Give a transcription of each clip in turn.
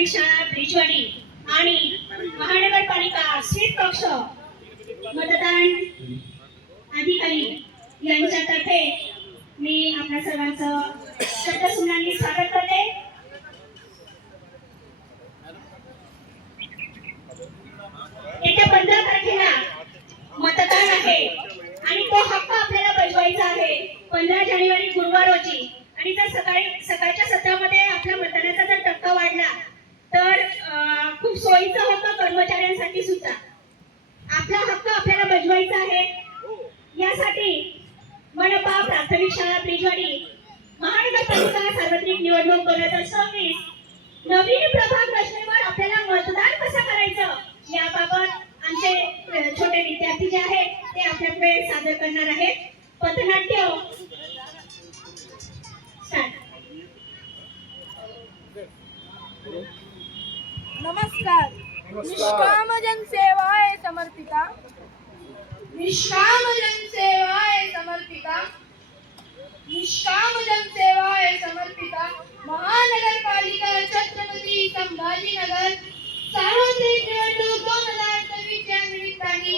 प्राथमिक शाळा ब्रिजवाडी आणि महानगरपालिका स्वीप कक्ष मतदान अधिकारी यांच्यातर्फे मी आपल्या सर्वांचं शब्दसुमनांनी स्वागत करते. येत्या 15 तारखेला मतदान आहे आणि तो हक्क आपल्याला बजवायचा आहे 15 जानेवारी गुरुवार रोजी. आणि जर सकाळच्या सत्रामध्ये आपल्या मतदानाचा जर टक्का वाढला तर खूप सोयीचं होतं कर्मचाऱ्यांसाठी सुद्धा. आपला हक्क आपल्याला बजवायचा आहे. यासाठी मनपा प्राथमिक शाळा ब्रिजवाडी महानगरपालिका सार्वत्रिक निवडणूक 2026 नवीन प्रभाग रचनेवर आपल्याला मतदान कसं करायचं याबाबत आमचे छोटे विद्यार्थी जे आहेत ते आपल्याकडे सादर करणार आहेत. पथनाट्य नमस्कार. निष्काम जनसेवाय समर्पिता, निष्काम जनसेवाय समर्पिता, निष्काम जनसेवाय समर्पिता महानगरपालिका छत्रपती संभाजीनगर सार्वत्रिक निवडणूक 2026 च्या निमित्ताने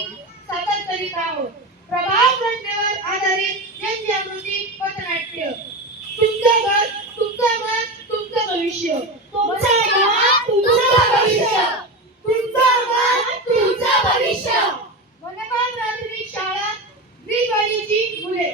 सादर करीत आहोत. प्रभाग रचनेवर आधारित जनजागृती पथनाट्य. तुमचं घर, तुमचं मन, तुमचं भविष्य. तुमचं घर, तुमचं भविष्य. तुमचं घर, तुमचं भविष्य. मनपा प्राथमिक शाळा ब्रिजवाडीची मुले.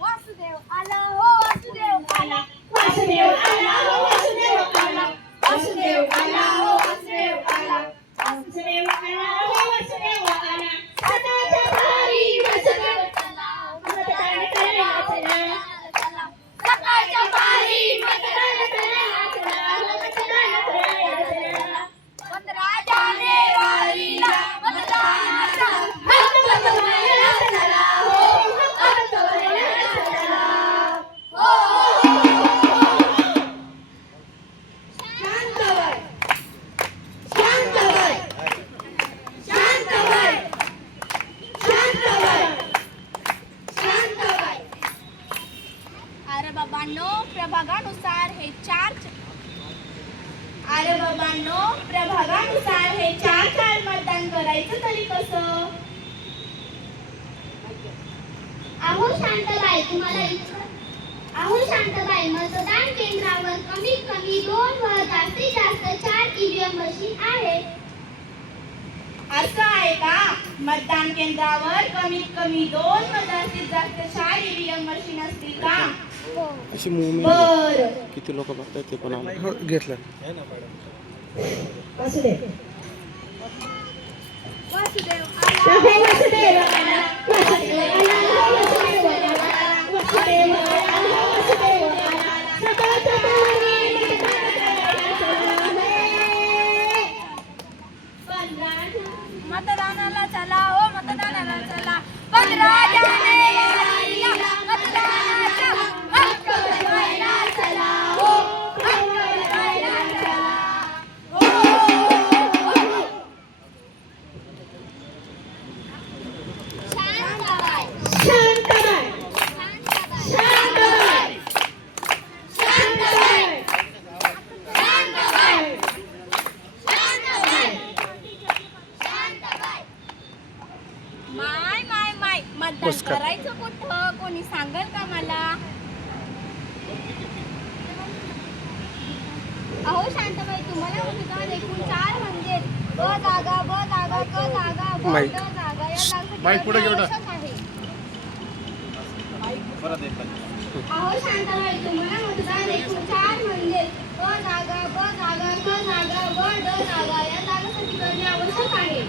वासुदेव आला हो, वासुदेव आला, वासुदेव आला हो, वासुदेव आला, वासुदेव आला हो, वासुदेव आला, वासुदेव आला हो, वासुदेव आला. सदाच्या पारी वासुदेव चला, मतदान करायला चला. सकाळच्या पारी मतदान करायला चला, मतदान करायला चला. 15 जानेवारीला मतदानाचा हक्क बजवायला चला हो, हक्क बजवायला चला हो. शांत व्हा, शांत व्हा, शांत व्हा, शांत व्हा, शांत व्हा. अरे बाबांनो, प्रभागानुसार हे चार मतदान करायचं तरी कसं? अहो शांतबाई, अहो शांतबाई, मतदान केंद्रावर कमीत कमी 2 व जास्तीत जास्त 4 ईव्हीएम मशीन आहेत. असं आहे का? मतदान केंद्रावर कमीत कमी 2 व जास्तीत जास्त 4 ईव्हीएम मशीन असतील का? अशी मूवमेंट बर. किती लोक बघतात ते पण आम्हाला घेतलं. वासुदेव वासुदेव वासुदेव आला, वासुदेव आला, वासुदेव आला, वासुदेव आला, वासुदेव आला. सकाळच्या पारी मतदानाला चला हो, मतदानाला चला. 15 जानेवारीला मतदानाचा हक्क बजवायला चला हो, हक्क बजवायला चला हो. शांतबाई, शांतबाई, शांतबाई, शांतबाई, शांतबाई, शांतबाई. माय मतदान पुरस्कार. करायचं कुठं? कोणी सांगेल का मला? अहो शांतबाई, तुम्हाला मतदान एकूण 4 म्हणजे ब जागा, ब जागा, क जागा, ब माईक. ड जागा या जागांसाठी माईक पुढे घेऊ ना. आवश्यक आहे. अहो शांतबाई, तुम्हाला मतदान एकूण 4 म्हणजे ब जागा, ब जागा, क जागा, ब ड जागा या जागांसाठी करणे आवश्यक आहे.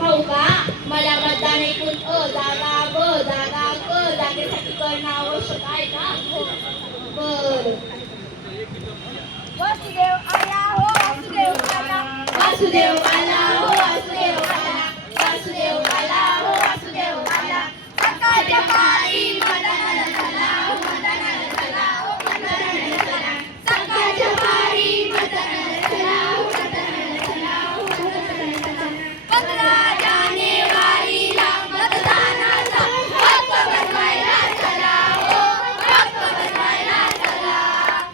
हो का? मला मतदान एकूण अ जागा, ब जागा, क जागेसाठी करणं आवश्यक आहे का? बर. वासुदेव आला हो, वासुदेव आला, वासुदेव आला हो, वासुदेव आला, वासुदेव आला हो, वासुदेव आला. सकाळच्या पारी मतदानाला चला हो, मतदानाला चला हो, मतदानाला चला. सकाळच्या पारी मतदानाला चला हो, मतदानाला चला हो, मतदानाला चला. 15 जानेवारीला मतदानाचा हक्क बजवायला चला हो, हक्क बजवायला चला हो.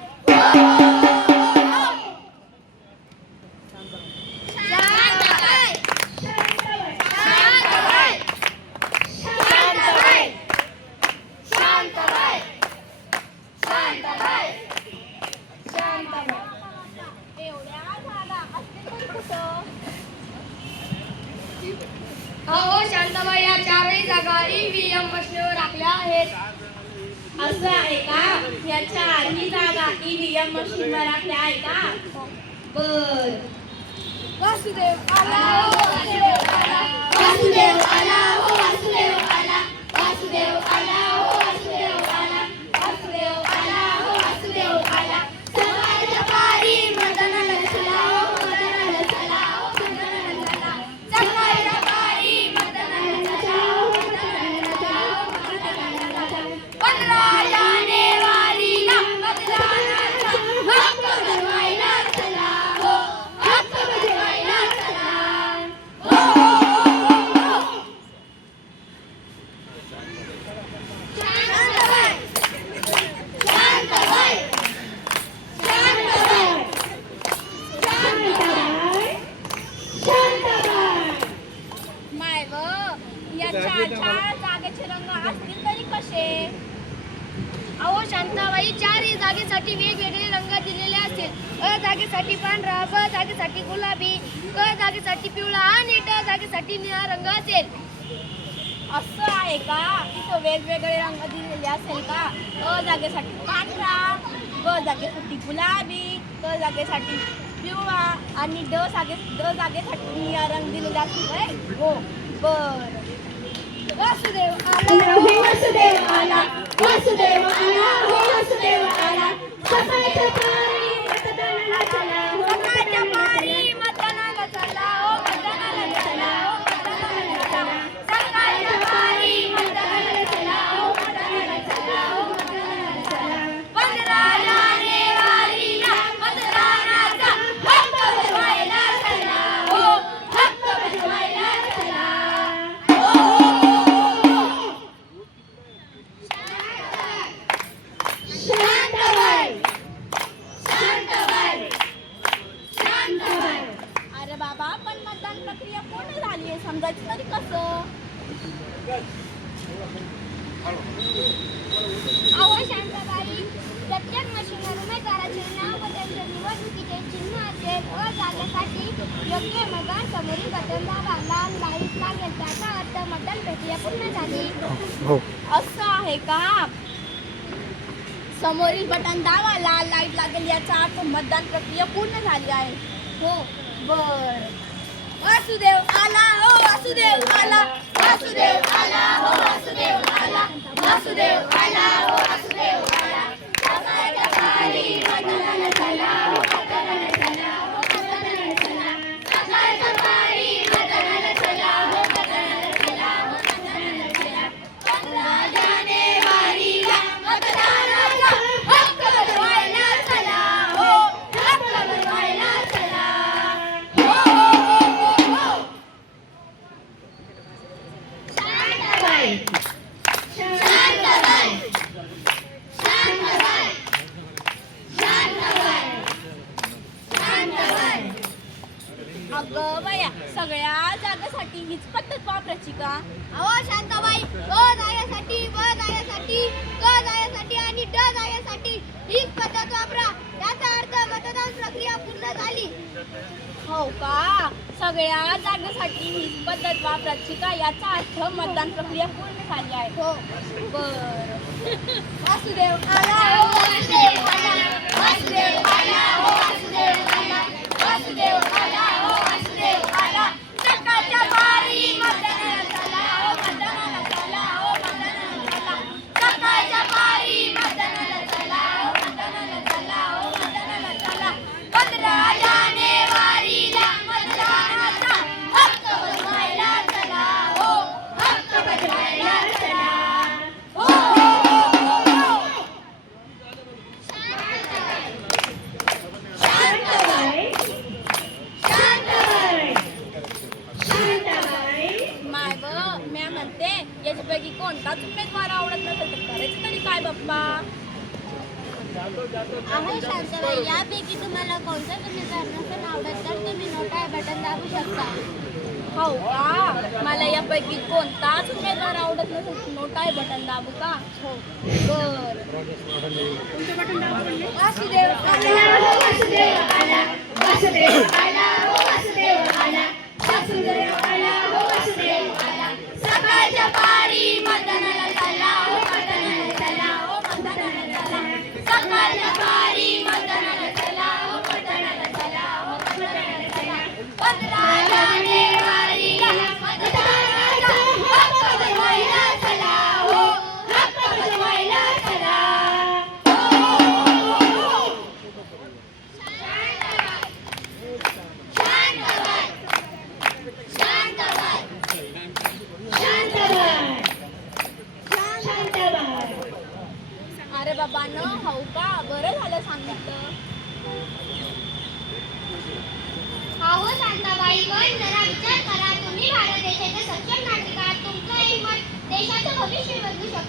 ईव्हीएम मशीनवर राखल्या आहेत. असं आहे का? याच्या आधी जागा ईव्हीएम मशीनवर राखल्या आहे का? बर. वासुदेव आला हो वासुदेव आला, वासुदेव आला हो वासुदेव आला, वासुदेव आला हो वासुदेव आला, वासुदेव आला हो वासुदेव आला. सकाळच्या पारी मदनाला चला हो मदनाला चला हो मदनाला चला. सकाळच्या पारी मदनाला चला हो मदनाला चला हो मदनाला चला. 15 जानेवारीला मतदानाचा हक्क बजवायला चला हो, हक्क बजवायला चला. हो, हो, हो, हो. शांत बाई, शांत बाई, शांत बाई, शांत बाई. माय व याच्या जागेचे रंग असतील तरी कसे? अहो शांताबाई, 4 जागेसाठी वेगवेगळे रंग दिलेले असतील. अ जागेसाठी पांढरा, ब जागेसाठी गुलाबी, क जागेसाठी पिवळा आणि ड जागेसाठी निळा रंग असेल. असं आहे का? तिथं वेगवेगळे रंग दिलेले असेल का? अ जागेसाठी पांढरा, ब जागेसाठी गुलाबी, क जागेसाठी पिवळा आणि ड जागेसाठी निळा रंग दिलेला असेल. हो, बर. वासुदेव आला हो वासुदेव आला, वासुदेव आला हो वासुदेव आला. सकाळच्या पारी मतदानाला चला हो, सकाळच्या पारी मतदानाला चला हो मतदानाला चला हो मतदानाला चला. सकाळच्या पारी मतदानाला चला हो मतदानाला चला हो मतदानाला चला. 15 जानेवारीला मतदानाचा हक्क बजवायला चला हो, हक्क बजवायला चला. अरे बाबा, पण मतदान प्रक्रिया पूर्ण झाली आहे, समजायचं तरी कसं? अहो शांताबाई, प्रत्येक मशीनवर उमेदवाराचे नाव व त्यांच्या निवडणुकीचे चिन्ह असेल. व जागेसाठी योग्य मतदान समोरील बटन दाबा, लाल लाईट लागेल, त्याचा अर्थ मतदान प्रक्रिया पूर्ण झाली. हो. असं आहे का? समोरील बटन दाबा, लाल लाईट लागेल, याचा अर्थ मतदान प्रक्रिया पूर्ण झाली आहे. हो, बर. वासुदेव आला हो वासुदेव आला, वासुदेव आला हो वासुदेव आला, वासुदेव आला हो वासुदेव आला. सकाळच्या पारी मतदानाला चला हो मतदानाला चला हो मतदानाला चला. सकाळच्या पारी मतदानाला चला हो मतदानाला चला हो मतदानाला चला. 15 जानेवारीला मतदानाचा हक्क बजवायला चला हो, हक्क बजवायला चला. हो, हो, हो, हो. शांताबाई, शांताबाई, शांताबाई, शांताबाई, शांताबाई. अगं बया, सगळ्या जागेसाठी हीच पद्धत वापरायची का? अहो शांताबाई, अ जागेसाठी, ब जागेसाठी, क जागेसाठी आणि ड जागेसाठी हीच पद्धत वापरा. याचा अर्थ मतदान प्रक्रिया पूर्ण झाली. हो का? सगळ्या जागेसाठी हीच पद्धत वापरायची का? याचा अर्थ मतदान प्रक्रिया पूर्ण झाली आहे. हो, बर. वासुदेव आला हो वासुदेव आला, वासुदेव आला हो वासुदेव आला, वासुदेव आला हो वासुदेव आला. सकाळच्या पारी मतदानाला चला हो मतदानाला चला हो मतदानाला चला. सकाळच्या पारी मतदानाला चला हो मतदानाला चला हो मतदानाला चला. 15 जानेवारीला मतदानाचा हक्क बजवायला चला हो, हक्क बजवायला चला. हो, हो, हो, हो. शांताबाई, शांताबाई, शांताबाई. माय व म्या म्हणते, याच्यापैकी कोणताच उमेदवार आवडत नसेल तर करायचं तरी काय बाप्पा? अहो शांताबाई, यापैकी तुम्हाला कोणताच उमेदवार नसेल आवडत तर तुम्ही नोटा बटन दाबू शकता. हो का? मला यापैकी कोणताच उमेदवार आवडत नसेल तर नोटा बटन दाबू का? हो, बर. वासुदेव आला हो वासुदेव आला, वासुदेव आला हो वासुदेव आला, वासुदेव आला हो वासुदेव आला. सकाळच्या पारी मतदानाला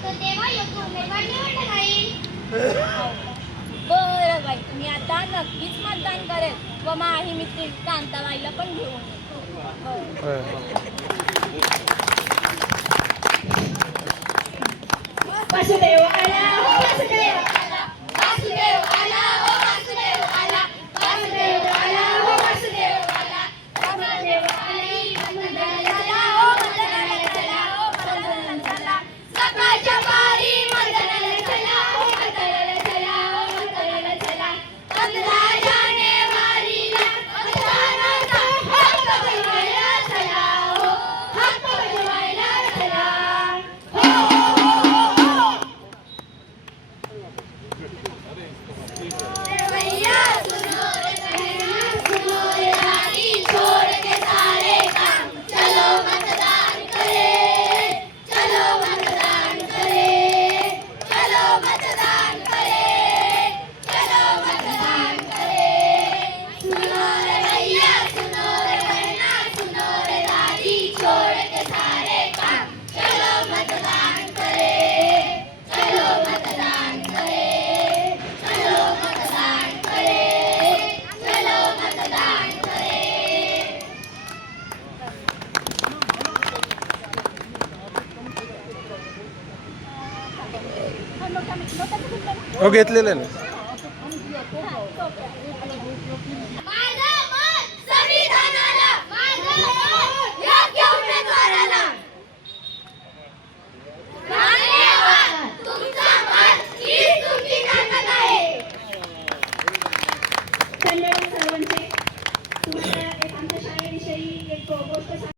तर तेव्हा योग्य उमेदवार निवडला जाईल. बरं बाई, मी आता नक्कीच मतदान करेल व माझी मित्र कांताबाईला पण घेऊन येईल. वासुदेव आला हो वासुदेव आला, वासुदेव आला हो वासुदेव आला, वासुदेव आला हो वासुदेव आला, वासुदेव आली मतदानाला चला हो मतदानाला चला हो मतदानाला चला, सकाळच्या पारी मतदानाला चला हो मतदानाला चला हो मतदानाला चला, 15 जानेवारीला मतदानाचा हक्क बजवायला चला हो, हक्क बजवायला चला हो, भैया सुनो रे बहना सुनो रे रानी, छोड़ के सारे काम चलो मतदान करे, चलो मतदान करे, चलो मतदान करे, चलो मतदान करे, सुनो रे भैया सुनो रे बहना सुनो रे रानी, छोड़ के सारे काम चलो मतदान करे, चलो मतदान करे, चलो मतदान करे, चलो मतदान करे. हो घेतलेलं आहे ना. माझा